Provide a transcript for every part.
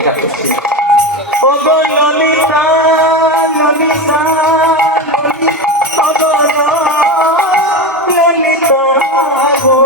এটা করছি। ও গো ললিতা ললিতা ললিতা গো ললিতা গো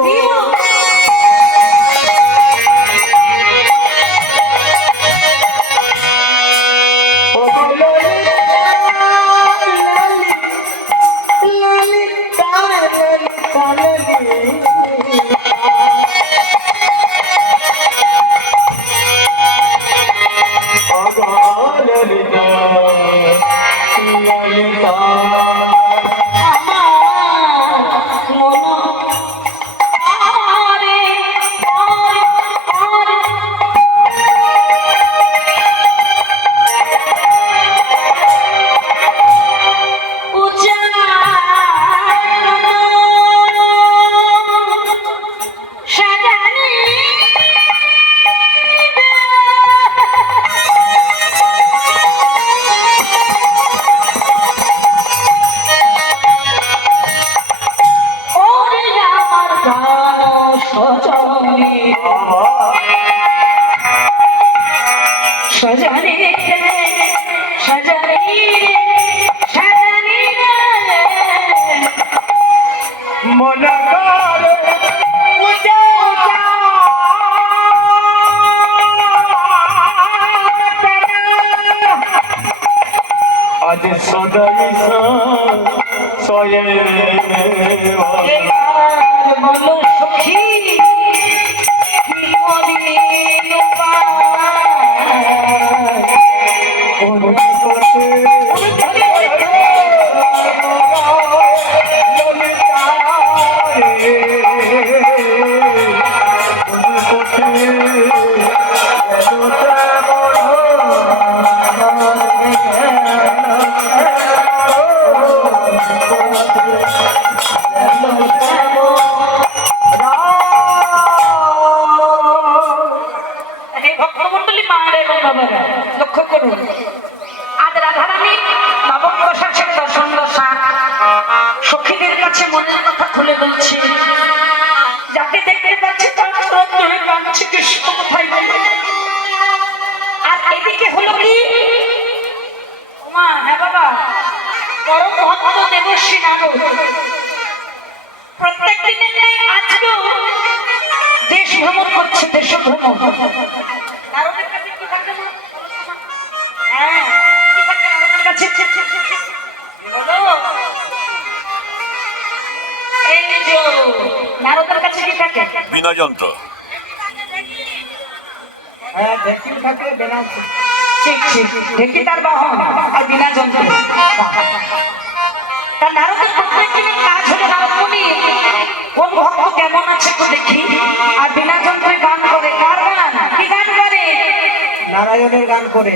প্রত্যেক দিনের ন্যায় আজকেও দেশ ভ্রমণ করছে, দেশ ভ্রমণ। নারদের কাছে কি থাকে? বিনা যন্ত্র। ঢেকি তার বাহন আর বিনা যন্ত্র। তার নারদের প্রত্যেক দিনের কাজ হলো নারদমণি কোন ভক্ত কেমন আছে তো দেখি, আর বিনা যন্ত্রে গান করে। কার গান? কি গান করে? নারায়ণের গান করে।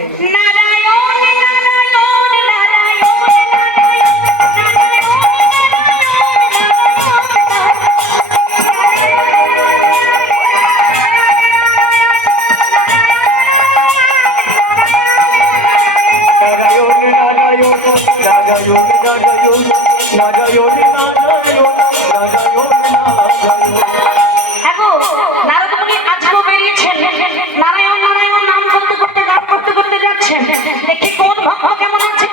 নারদমণি আজকেও বেরিয়েছেন, নারায়ণ নারায়ণ নাম করতে করতে গান করতে করতে যাচ্ছেন। দেখি কোন ভক্ত কেমন আছে।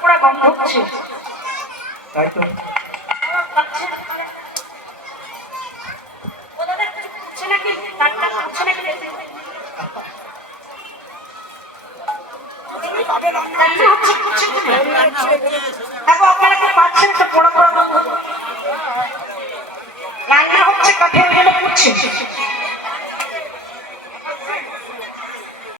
পুরা গন্ধ হচ্ছে, তাই তো আপনারা কি পাচ্ছেন তো? বড় বড় রান্না হচ্ছে, কাঠের গুলো করছে।